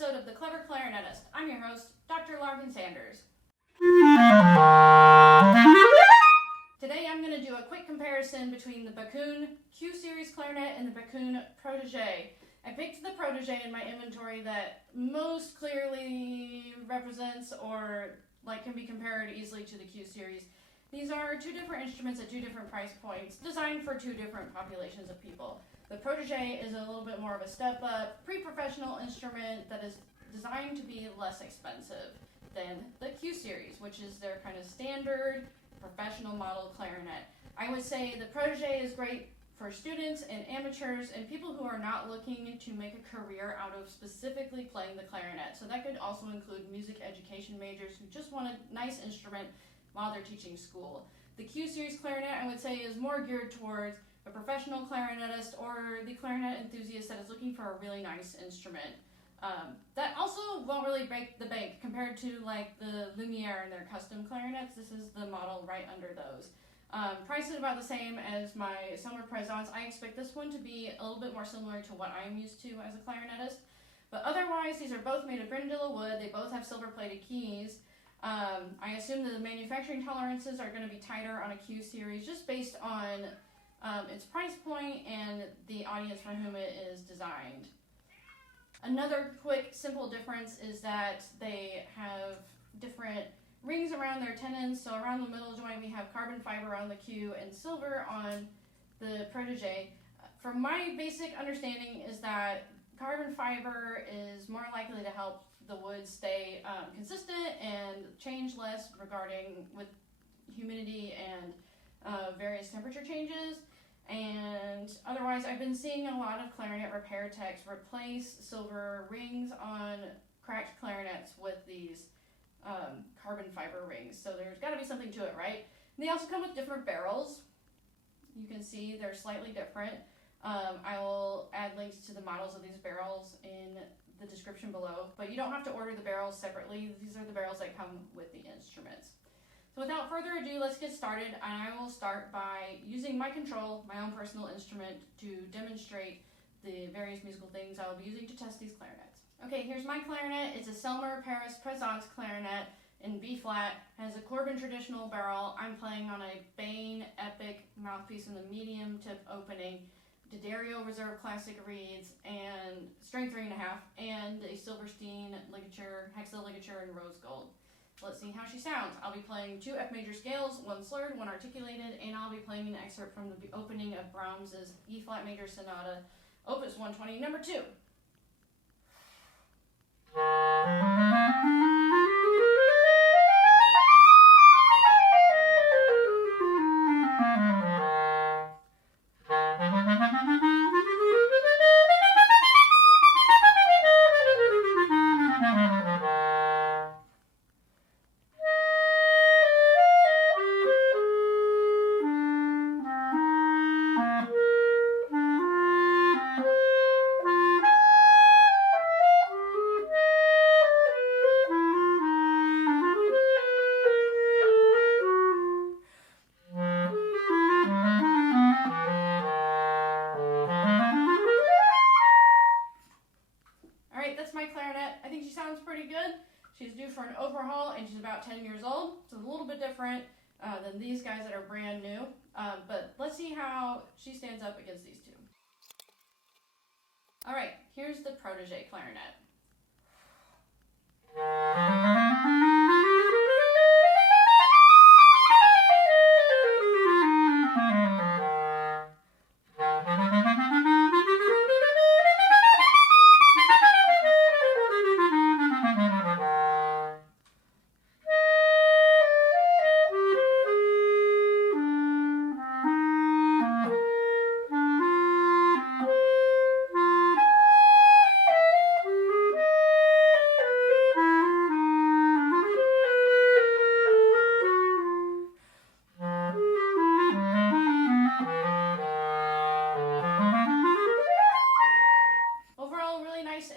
episode of The Clever Clarinetist. I'm your host, Dr. Larkin Sanders. Today I'm going to do a quick comparison between the Backun Q Series clarinet and the Backun Protege. I picked the Protege in my inventory that most clearly represents or can be compared easily to the Q Series. These are two different instruments at two different price points, designed for two different populations of people. The Protege is a little bit more of a step up, pre-professional instrument that is designed to be less expensive than the Q Series, which is their kind of standard professional model clarinet. I would say the Protege is great for students and amateurs and people who are not looking to make a career out of specifically playing the clarinet. So that could also include music education majors who just want a nice instrument while they're teaching school. The Q Series clarinet, I would say, is more geared towards a professional clarinetist or the clarinet enthusiast that is looking for a really nice instrument. That also won't really break the bank compared to the Lumiere and their custom clarinets. This is the model right under those. Price is about the same as my Selmer Présence. I expect this one to be a little bit more similar to what I'm used to as a clarinetist. But otherwise, these are both made of Grenadilla wood. They both have silver-plated keys. I assume that the manufacturing tolerances are going to be tighter on a Q Series just based on its price point and the audience for whom it is designed. Another quick, simple difference is that they have different rings around their tenons. So around the middle joint, we have carbon fiber on the Q and silver on the Protege. From my basic understanding is that carbon fiber is more likely to help the wood stay consistent and change less regarding with humidity and various temperature changes. And otherwise, I've been seeing a lot of clarinet repair techs replace silver rings on cracked clarinets with these carbon fiber rings. So there's got to be something to it, right? And they also come with different barrels. You can see they're slightly different. I will add links to the models of these barrels in the description below, but you don't have to order the barrels separately. These are the barrels that come with the instruments. So without further ado, let's get started, and I will start by using my control, my own personal instrument, to demonstrate the various musical things I will be using to test these clarinets. Okay, here's my clarinet. It's a Selmer Paris Présence clarinet in B flat. Has a Corbin traditional barrel. I'm playing on a Bain Epic mouthpiece in the medium tip opening, D'Addario Reserve Classic reeds, and string 3.5, and a Silverstein ligature, hexa ligature in rose gold. Let's see how she sounds. I'll be playing two F major scales, one slurred, one articulated, and I'll be playing an excerpt from the opening of Brahms's E flat major sonata, opus 120, number 2. That's my clarinet. I think she sounds pretty good. She's due for an overhaul and she's about 10 years old. So it's a little bit different than these guys that are brand new. But let's see how she stands up against these two. All right, here's the Protege clarinet.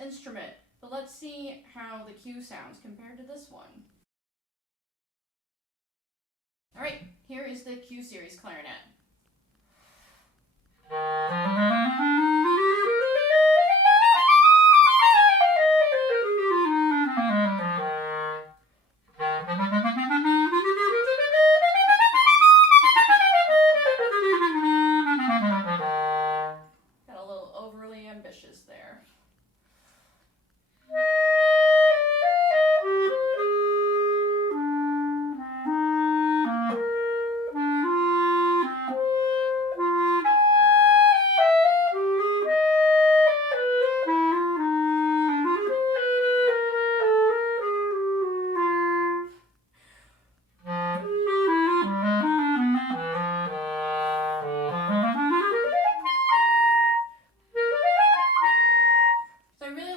Instrument, but let's see how the Q sounds compared to this one. All right, here is the Q Series clarinet.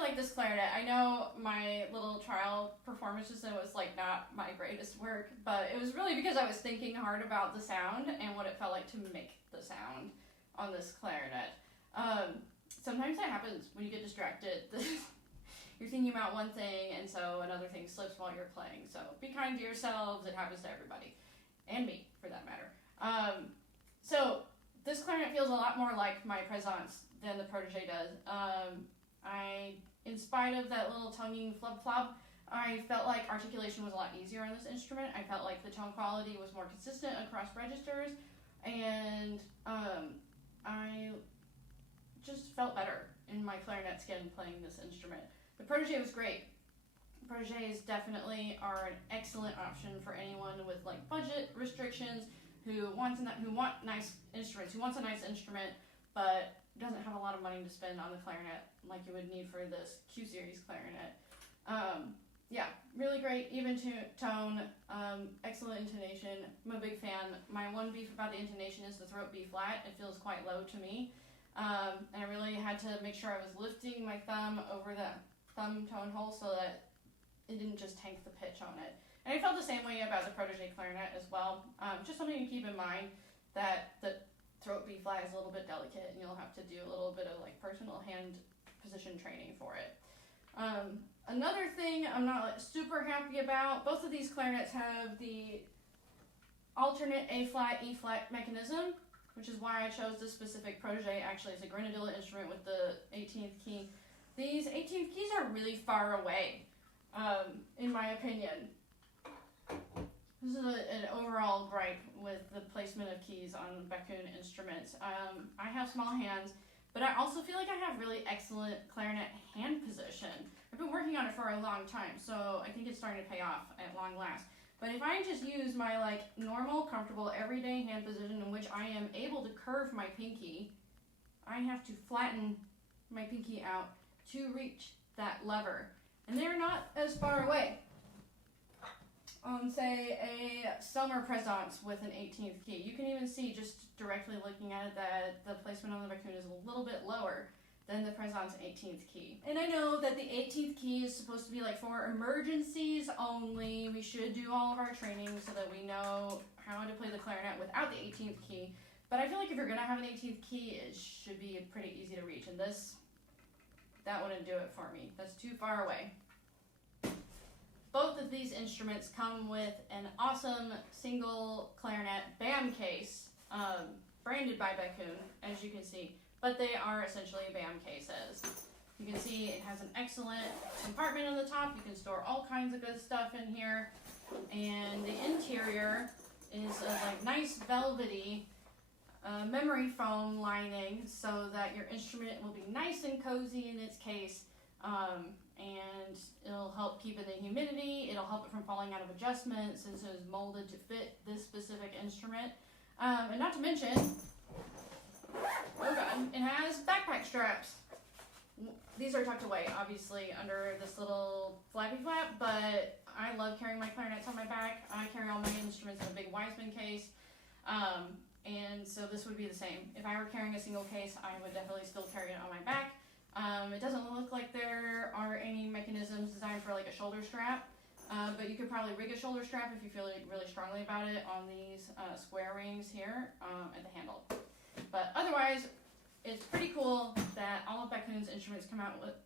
like this clarinet. I know my little trial performance just was like not my greatest work, but it was really because I was thinking hard about the sound and what it felt like to make the sound on this clarinet. Sometimes that happens when you get distracted. You're thinking about one thing, and so another thing slips while you're playing. So be kind to yourselves. It happens to everybody, and me, for that matter. So this clarinet feels a lot more like my Présence than the Protege does. In spite of that little tonguing flub-flop, I felt like articulation was a lot easier on this instrument. I felt like the tone quality was more consistent across registers, and I just felt better in my clarinet skin playing this instrument. The Protege was great. Proteges definitely are an excellent option for anyone with like budget restrictions who wants nice instruments, who wants a nice instrument, but doesn't have a lot of money to spend on the clarinet like you would need for this Q Series clarinet. Yeah, really great, even tone, excellent intonation. I'm a big fan. My one beef about the intonation is the throat B flat. It feels quite low to me. And I really had to make sure I was lifting my thumb over that thumb tone hole so that it didn't just tank the pitch on it. And I felt the same way about the Protege clarinet as well. Just something to keep in mind, that the throat B flat is a little bit delicate and you'll have to do a little bit of like personal hand position training for it. Another thing I'm not super happy about, both of these clarinets have the alternate A flat, E flat mechanism, which is why I chose this specific Protege. Actually, it's a grenadilla instrument with the 18th key. These 18th keys are really far away, in my opinion. This is an overall gripe with the placement of keys on Backun instruments. I have small hands, but I also feel like I have really excellent clarinet hand position. I've been working on it for a long time, so I think it's starting to pay off at long last. But if I just use my like normal, comfortable, everyday hand position in which I am able to curve my pinky, I have to flatten my pinky out to reach that lever. And they're not as far away on, say, a summer Présence with an 18th key. You can even see just directly looking at it that the placement on the Backun is a little bit lower than the Présence 18th key. And I know that the 18th key is supposed to be like for emergencies only. We should do all of our training so that we know how to play the clarinet without the 18th key. But I feel like if you're gonna have an 18th key, it should be pretty easy to reach. And that wouldn't do it for me. That's too far away. Both of these instruments come with an awesome single clarinet BAM case, branded by Backun, as you can see. But they are essentially BAM cases. You can see it has an excellent compartment on the top. You can store all kinds of good stuff in here. And the interior is a like nice velvety memory foam lining so that your instrument will be nice and cozy in its case. And it'll help keep in the humidity. It'll help it from falling out of adjustment since it was molded to fit this specific instrument. And not to mention, oh god, it has backpack straps. These are tucked away, obviously, under this little flappy flap, but I love carrying my clarinets on my back. I carry all my instruments in a big Wiseman case, and so this would be the same. If I were carrying a single case, I would definitely still carry it on my back. It doesn't look like there are any mechanisms designed for like a shoulder strap, but you could probably rig a shoulder strap if you feel really strongly about it on these square rings here at the handle. But otherwise, it's pretty cool that all of Backun's instruments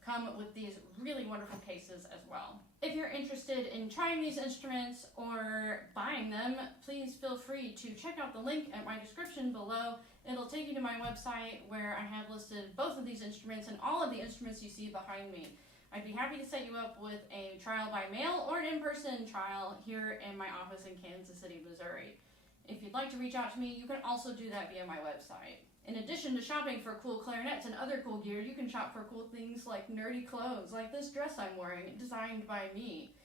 come with these really wonderful cases as well. If you're interested in trying these instruments or buying them, please feel free to check out the link at my description below. It'll take you to my website where I have listed both of these instruments and all of the instruments you see behind me. I'd be happy to set you up with a trial by mail or an in-person trial here in my office in Kansas City, Missouri. If you'd like to reach out to me, you can also do that via my website. In addition to shopping for cool clarinets and other cool gear, you can shop for cool things like nerdy clothes, like this dress I'm wearing, designed by me.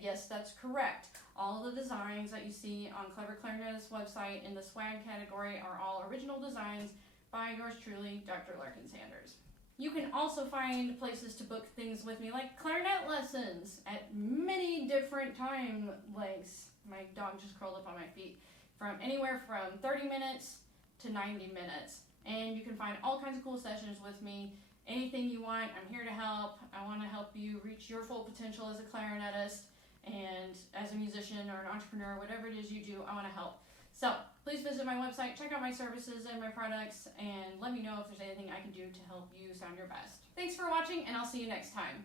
Yes, that's correct. All the designs that you see on Clever Clarinetist website in the swag category are all original designs by yours truly, Dr. Larkin Sanders. You can also find places to book things with me, like clarinet lessons at many different time lengths. My dog just curled up on my feet. From anywhere from 30 minutes to 90 minutes. And you can find all kinds of cool sessions with me. Anything you want, I'm here to help. I want to help you reach your full potential as a clarinetist and as a musician or an entrepreneur, whatever it is you do, I want to help. So please visit my website, check out my services and my products, and let me know if there's anything I can do to help you sound your best. Thanks for watching, and I'll see you next time.